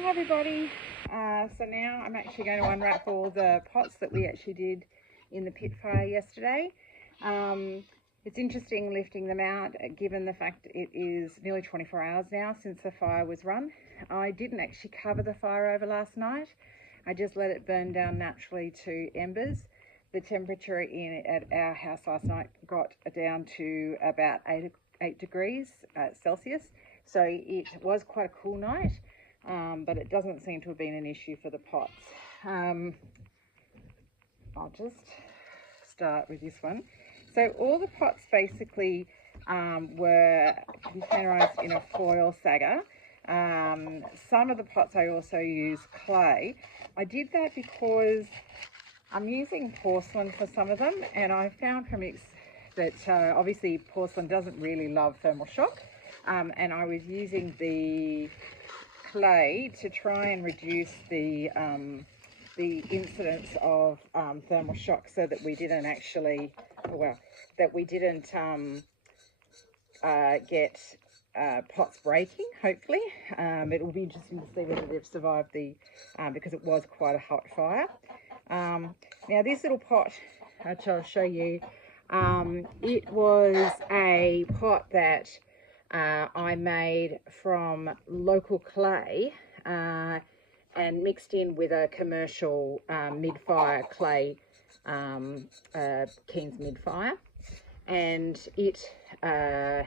Hi everybody. So now I'm actually going to unwrap all the pots that we actually did in the pit fire yesterday. It's interesting lifting them out given the fact it is nearly 24 hours now since the fire was run. I didn't actually cover the fire over last night. I just let it burn down naturally to embers. The temperature at our house last night got down to about 8 degrees Celsius. So it was quite a cool night. But it doesn't seem to have been an issue for the pots. I'll just start with this one. So all the pots basically were containerized in a foil sagger. Some of the pots I also use clay. I did that because I'm using porcelain for some of them, and I found from that obviously porcelain doesn't really love thermal shock, and I was using the clay to try and reduce the incidence of thermal shock, so that we didn't actually, get pots breaking. Hopefully, it will be interesting to see whether they've survived because it was quite a hot fire. Now this little pot, which I'll show you, it was a pot that I made from local clay and mixed in with a commercial mid-fire clay, Keen's mid-fire, and it's a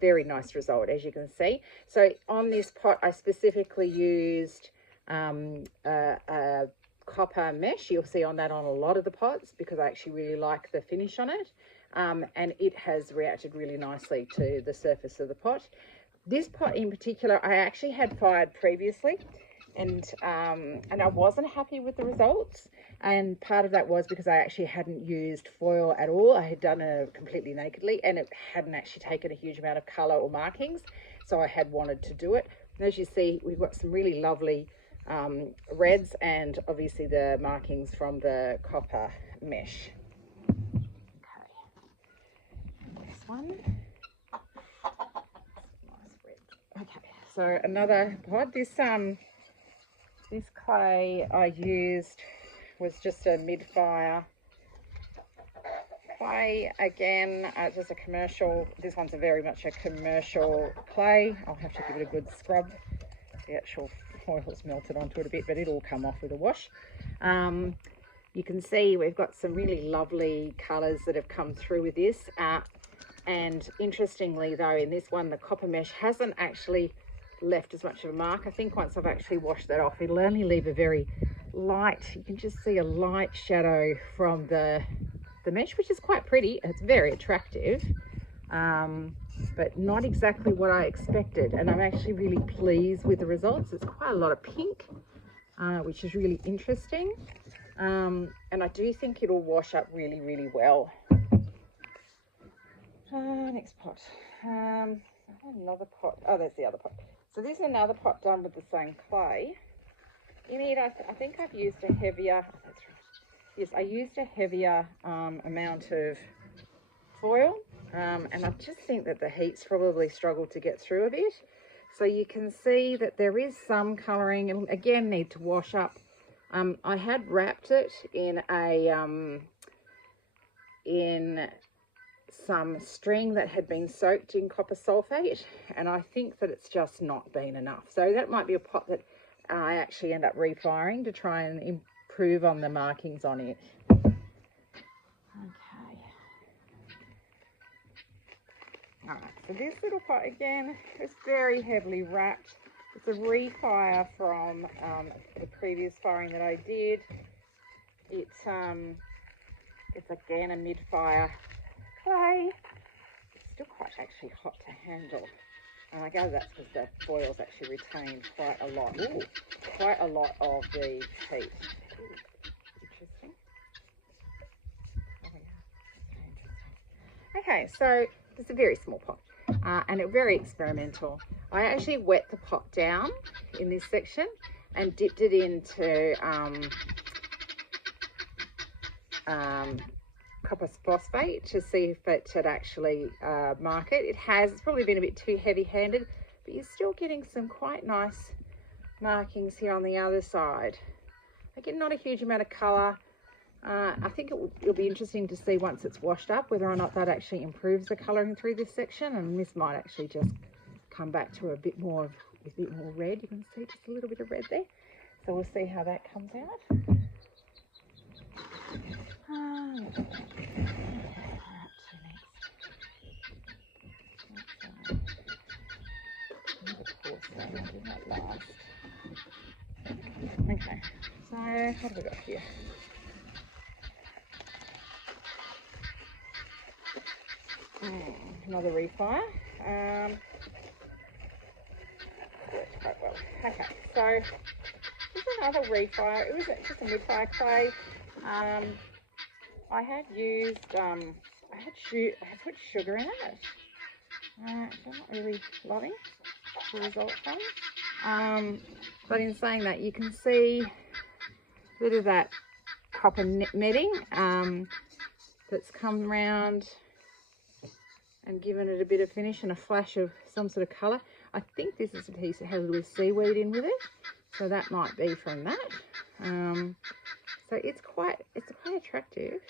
very nice result, as you can see. So on this pot I specifically used a copper mesh. You'll see on a lot of the pots, because I actually really like the finish on it. And it has reacted really nicely to the surface of the pot. This pot in particular, I actually had fired previously, and I wasn't happy with the results. And part of that was because I actually hadn't used foil at all. I had done it completely nakedly, and it hadn't actually taken a huge amount of colour or markings. So I had wanted to do it. And as you see, we've got some really lovely reds, and obviously the markings from the copper mesh. One. Nice red. Okay, so another pot. This clay I used was just a mid-fire clay. Again, just a commercial. This one's very much a commercial clay. I'll have to give it a good scrub. The actual foil's melted onto it a bit, but it'll come off with a wash. You can see we've got some really lovely colours that have come through with this. And interestingly though, in this one, the copper mesh hasn't actually left as much of a mark. I think once I've actually washed that off, it'll only leave a very light, you can just see a light shadow from the mesh, which is quite pretty. It's very attractive, but not exactly what I expected. And I'm actually really pleased with the results. It's quite a lot of pink, which is really interesting. And I do think it'll wash up really, really well. Next pot. Another pot. Oh, there's the other pot. So this is another pot done with the same clay. In it, I think I've used a heavier. Oh, that's right. Yes, I used a heavier amount of foil, and I just think that the heat's probably struggled to get through a bit. So you can see that there is some colouring, and again need to wash up. I had wrapped it in some string that had been soaked in copper sulfate, and I think that it's just not been enough. So that might be a pot that I actually end up refiring to try and improve on the markings on it. Okay. All right, so this little pot again is very heavily wrapped. It's a refire from the previous firing that I did. It's again a mid-fire clay. It's still quite actually hot to handle. And I gather that's because the foil's actually retained quite a lot of the heat. Ooh, interesting. Oh yeah, interesting. Okay, so it's a very small pot, and it's very experimental. I actually wet the pot down in this section and dipped it into copper phosphate to see if it had actually mark it. It has. It's probably been a bit too heavy-handed, but you're still getting some quite nice markings here on the other side. Again, not a huge amount of colour. I think it'll be interesting to see once it's washed up whether or not that actually improves the colouring through this section, and this might actually just come back to a bit more red. You can see just a little bit of red there, so we'll see how that comes out. Okay, so what have we got here? Another refire. Worked quite well. Okay, so this is another refire. It was just a mid-fire clay. I had used, I had put sugar in it. So I'm not really loving the result from. But in saying that, you can see a bit of that copper netting that's come round and given it a bit of finish and a flash of some sort of colour. I think this is a piece that has a little seaweed in with it, so that might be from that. So it's quite attractive.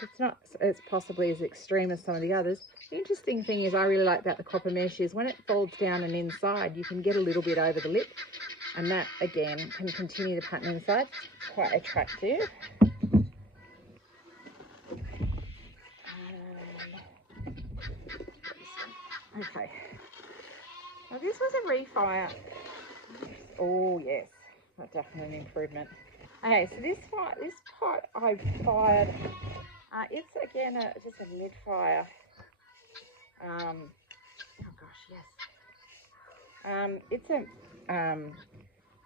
It's not as possibly as extreme as some of the others. The interesting thing is I really like about the copper mesh is when it folds down and inside, you can get a little bit over the lip, and that again can continue the pattern inside. It's quite attractive. Okay, now this was a refire. Oh yes, that's definitely an improvement. Okay, so this pot I fired. It's again just a mid-fire. Oh gosh, yes. It's a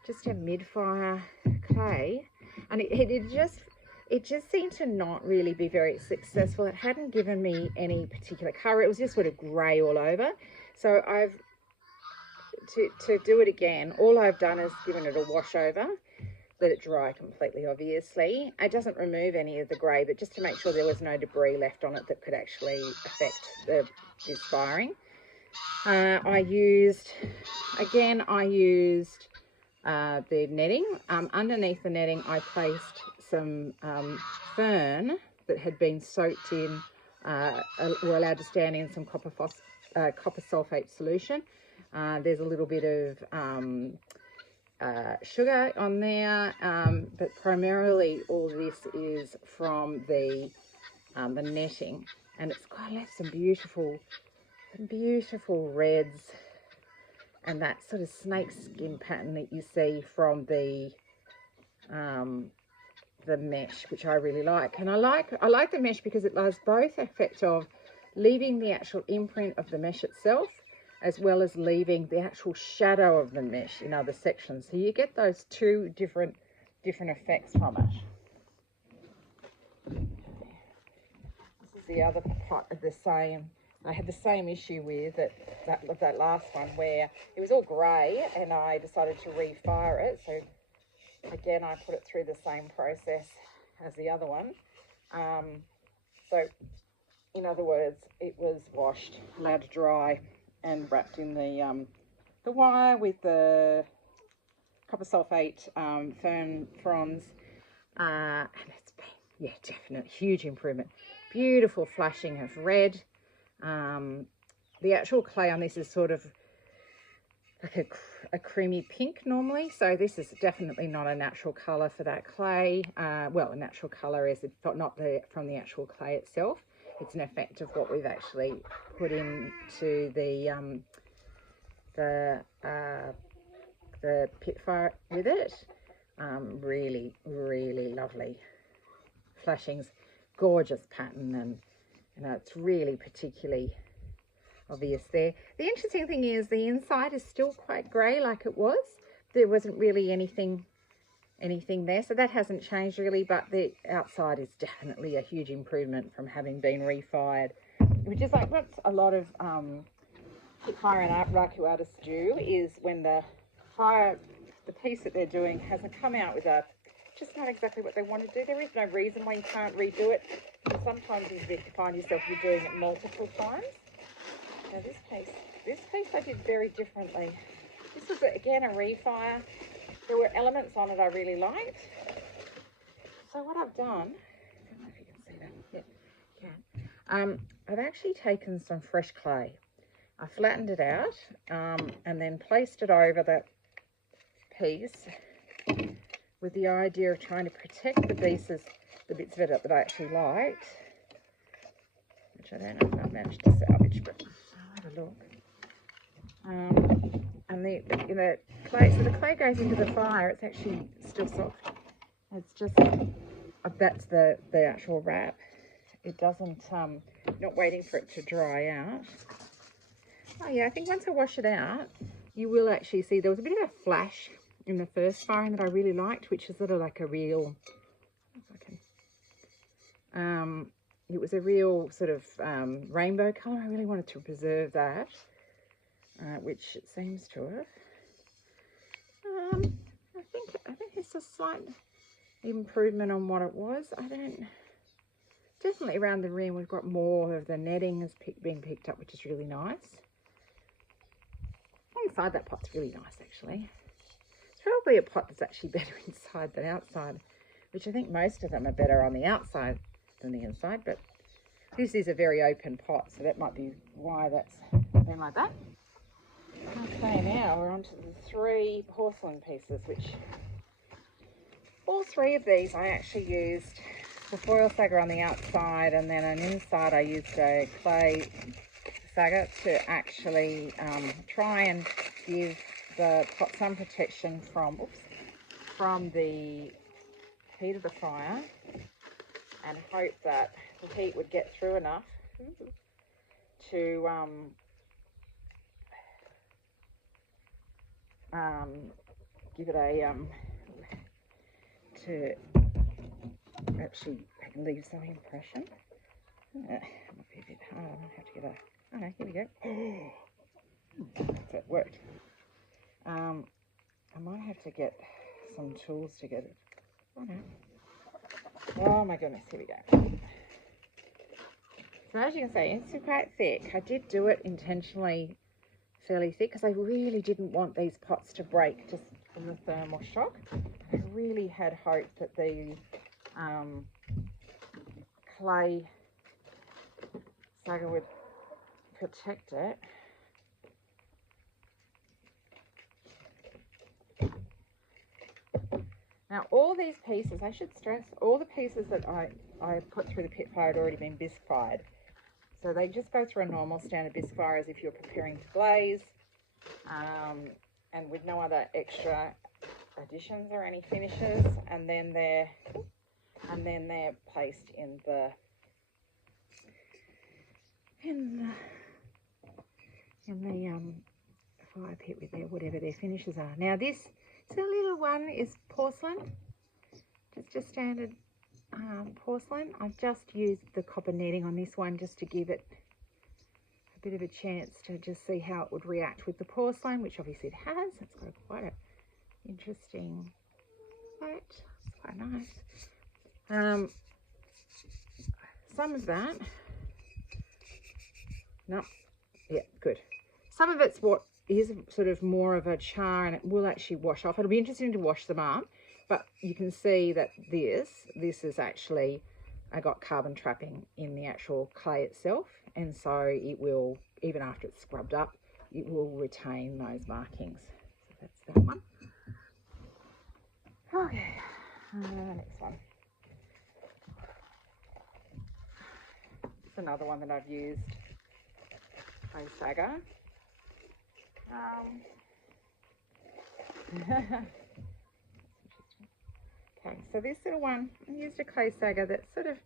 just a mid-fire clay, and it just seemed to not really be very successful. It hadn't given me any particular colour. It was just sort of grey all over. So to do it again, all I've done is given it a wash over, let it dry completely, obviously. It doesn't remove any of the grey, but just to make sure there was no debris left on it that could actually affect this firing. I used the netting. Underneath the netting, I placed some fern that had been soaked in, were allowed to stand in some copper sulfate solution. There's a little bit of sugar on there, but primarily all this is from the netting, and it's got left some beautiful reds and that sort of snake skin pattern that you see from the mesh, which I really like. And I like the mesh because it has both effect of leaving the actual imprint of the mesh itself, as well as leaving the actual shadow of the mesh in other sections. So you get those two different effects from it. This is the other pot of the same. I had the same issue with that last one where it was all grey, and I decided to refire it. So again, I put it through the same process as the other one. So in other words, it was washed, allowed to dry, and wrapped in the wire with the copper sulfate fern fronds, and it's been, yeah, definitely huge improvement. Beautiful flashing of red. The actual clay on this is sort of like a creamy pink normally, so this is definitely not a natural colour for that clay. Well, a natural colour is not from the actual clay itself. It's an effect of what we've actually put into the pit fire with it. Really, really lovely flashings, gorgeous pattern, and you know, it's really particularly obvious there. The interesting thing is the inside is still quite grey like it was. There wasn't really anything there, so that hasn't changed really, but the outside is definitely a huge improvement from having been refired, which is like what a lot of pit fire and raku artists do, is when the piece that they're doing hasn't come out with just not exactly what they want to do. There is no reason why you can't redo it, and sometimes you find yourself you're doing it multiple times. Now this piece This piece I did very differently. This was, again, a refire. There were elements on it I really liked. So what I've done, I don't know if you can see that. Yeah, you can. I've actually taken some fresh clay. I flattened it out and then placed it over that piece with the idea of trying to protect the bits of it that I actually liked, which I don't know if I've managed to salvage, but I'll have a look. And the clay, so the clay goes into the fire, it's actually still soft. It's just, that's the actual wrap. It doesn't, not waiting for it to dry out. Oh yeah, I think once I wash it out, you will actually see there was a bit of a flash in the first firing that I really liked, which is sort of like a real, it was a real sort of rainbow colour. I really wanted to preserve that, which it seems to have. I think it's a slight improvement on what it was. Definitely around the rim we've got more of the netting is being picked up, which is really nice. Inside that pot's really nice, actually. It's probably a pot that's actually better inside than outside, which I think most of them are better on the outside than the inside, but this is a very open pot, so that might be why that's been like that. Okay, now we're on to the 3 porcelain pieces, which all 3 of these I actually used the foil sagger on the outside, and then on the inside I used a clay sagger to actually try and give the pot some protection from the heat of the fire, and hope that the heat would get through enough to give it a to actually leave some impression. It might be a bit hard. I might have to get a, oh no, here we go. So it worked. I might have to get some tools to get it. Oh no. Oh my goodness, here we go. So as you can see, it's quite thick. I did do it intentionally fairly thick because I really didn't want these pots to break just from the thermal shock. I really had hoped that the clay sagger would protect it. Now all these pieces, I should stress, all the pieces that I put through the pit fire had already been bisque fired. So they just go through a normal standard bisque fire as if you're preparing to glaze, and with no other extra additions or any finishes, and then they're placed in the fire pit with whatever their finishes are. Now this little one is porcelain. It's just standard porcelain. I've just used the copper netting on this one just to give it a bit of a chance to just see how it would react with the porcelain, which obviously it has. It's got quite an interesting coat. It's quite nice. Some of that, no, yeah, good. Some of it's what is sort of more of a char, and it will actually wash off. It'll be interesting to wash them up, but you can see that this is actually, I got carbon trapping in the actual clay itself, and so it will, even after it's scrubbed up, it will retain those markings. So that's that one. Okay, next one. It's another one that I've used, clay sagger. Okay, so this little one, I used a clay sagger that's sort of,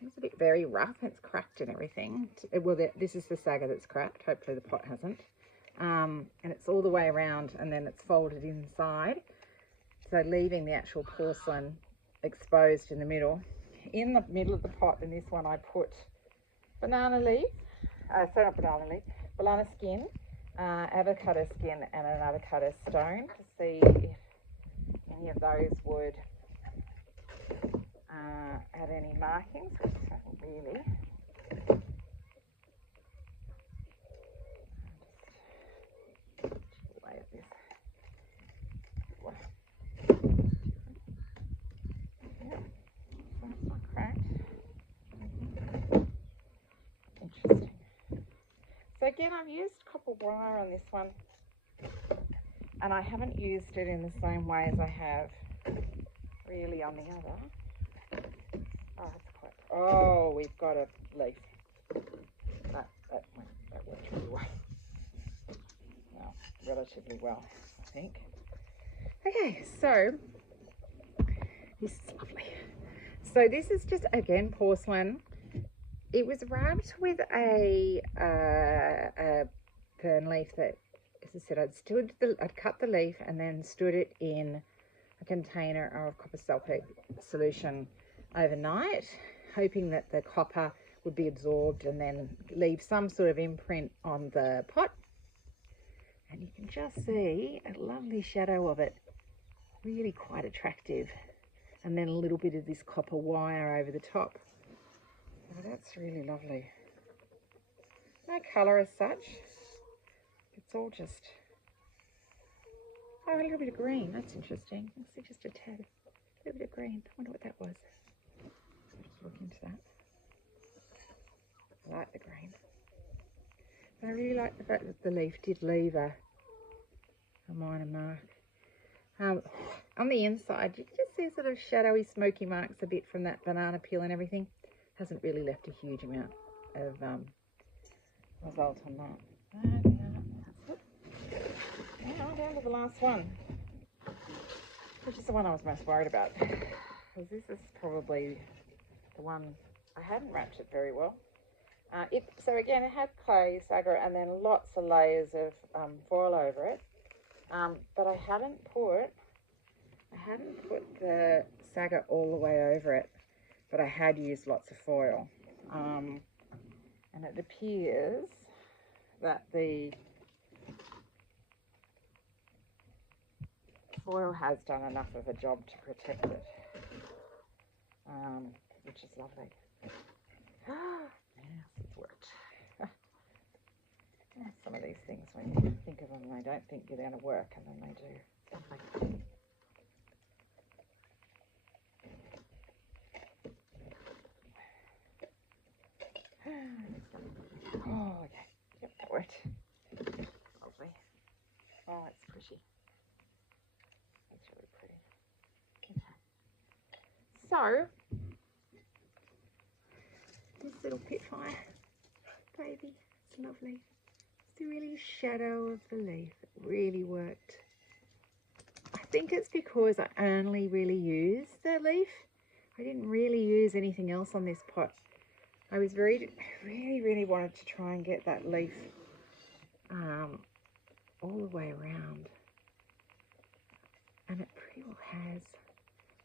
it's a bit very rough. It's cracked and everything. Well, this is the sagger that's cracked. Hopefully the pot hasn't. And it's all the way around, and then it's folded inside. So leaving the actual porcelain exposed in the middle. In the middle of the pot, in this one, I put banana leaf, sorry, not banana leaf, banana skin, avocado skin, and an avocado stone to see if any of those would add any markings, which I don't really. again, I've used copper wire on this one, and I haven't used it in the same way as I have really on the other. Oh, it's quite, oh, we've got a leaf. That worked really well. Well, relatively well, I think. Okay, so this is lovely. So this is just, again, porcelain. It was wrapped with a fern leaf that, as I said, I'd cut the leaf and then stood it in a container of copper sulfate solution overnight, hoping that the copper would be absorbed and then leave some sort of imprint on the pot. And you can just see a lovely shadow of it, really quite attractive. And then a little bit of this copper wire over the top. Oh, that's really lovely. No colour as such. It's all just, oh, a little bit of green. That's interesting. Let's see, just a tad, a little bit of green. I wonder what that was. Just look into that. I like the green. But I really like the fact that the leaf did leave a minor mark. On the inside, you can just see sort of shadowy, smoky marks a bit from that banana peel and everything. Hasn't really left a huge amount of result on that. Now down to the last one, which is the one I was most worried about, because this is probably the one I hadn't wrapped it very well. So again, it had clay, sagar, and then lots of layers of foil over it. But I hadn't put the sagar all the way over it, but I had used lots of foil. And it appears that the foil has done enough of a job to protect it, which is lovely. Yes, it's worked. Some of these things, when you think of them, they don't think they're going to work, and then they do. Lovely. Oh, okay. Yep, that worked. Lovely. Oh, it's pretty. It's really pretty. Okay. So, this little pit fire, baby, it's lovely. It's the really shadow of the leaf. It really worked. I think it's because I only really used the leaf. I didn't really use anything else on this pot. I was really wanted to try and get that leaf all the way around. And it pretty well has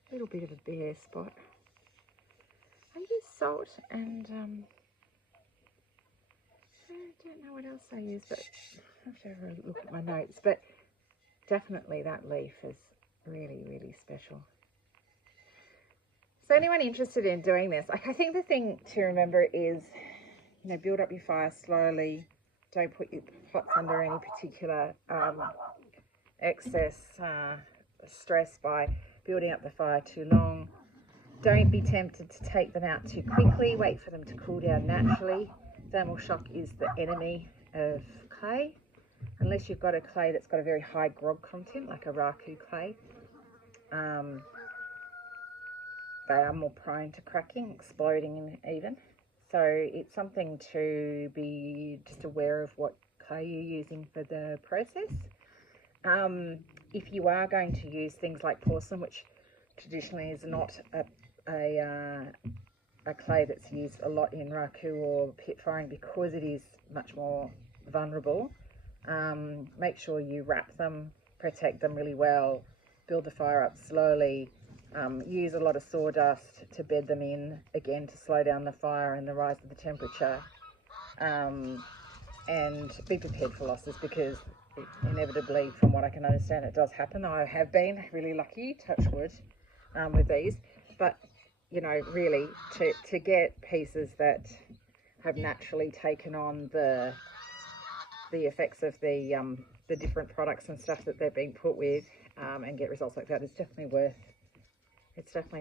a little bit of a bare spot. I used salt and I don't know what else I used, but I have to have a look at my notes. But definitely that leaf is really special. So anyone interested in doing this, like, I think the thing to remember is, you know, build up your fire slowly. Don't put your pots under any particular excess stress by building up the fire too long. Don't be tempted to take them out too quickly. Wait for them to cool down naturally. Thermal shock is the enemy of clay. Unless you've got a clay that's got a very high grog content, like a raku clay. They are more prone to cracking, exploding even. So it's something to be just aware of what clay you're using for the process. If you are going to use things like porcelain, which traditionally is not a clay that's used a lot in raku or pit firing because it is much more vulnerable, make sure you wrap them, protect them really well, build the fire up slowly. Use a lot of sawdust to bed them in, again, to slow down the fire and the rise of the temperature. And be prepared for losses, because inevitably, from what I can understand, it does happen. I have been really lucky, touch wood, with these. But, you know, really, to get pieces that have naturally taken on the effects of the different products and stuff that they've been put with, and get results like that, it's definitely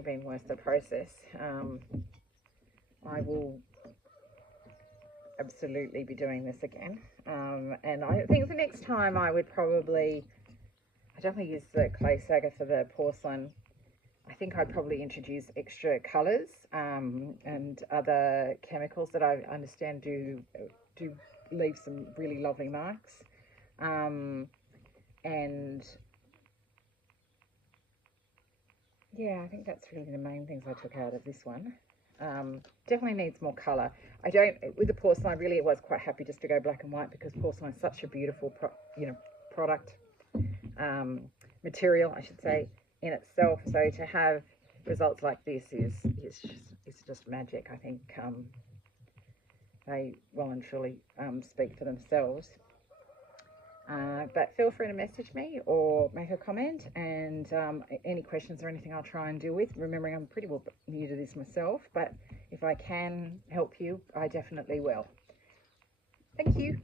been worth the process. I will absolutely be doing this again. And I think the next time I would probably, I definitely use the clay saga for the porcelain. I think I'd probably introduce extra colours and other chemicals that I understand do leave some really lovely marks. And yeah, I think that's really the main things I took out of this one. Definitely needs more colour. I don't, with the porcelain, really I was quite happy just to go black and white, because porcelain is such a beautiful product, material I should say, in itself. So to have results like this is just magic. I think they well and truly speak for themselves. But feel free to message me or make a comment, and any questions or anything I'll try and deal with. Remembering I'm pretty well new to this myself, but if I can help you, I definitely will. Thank you.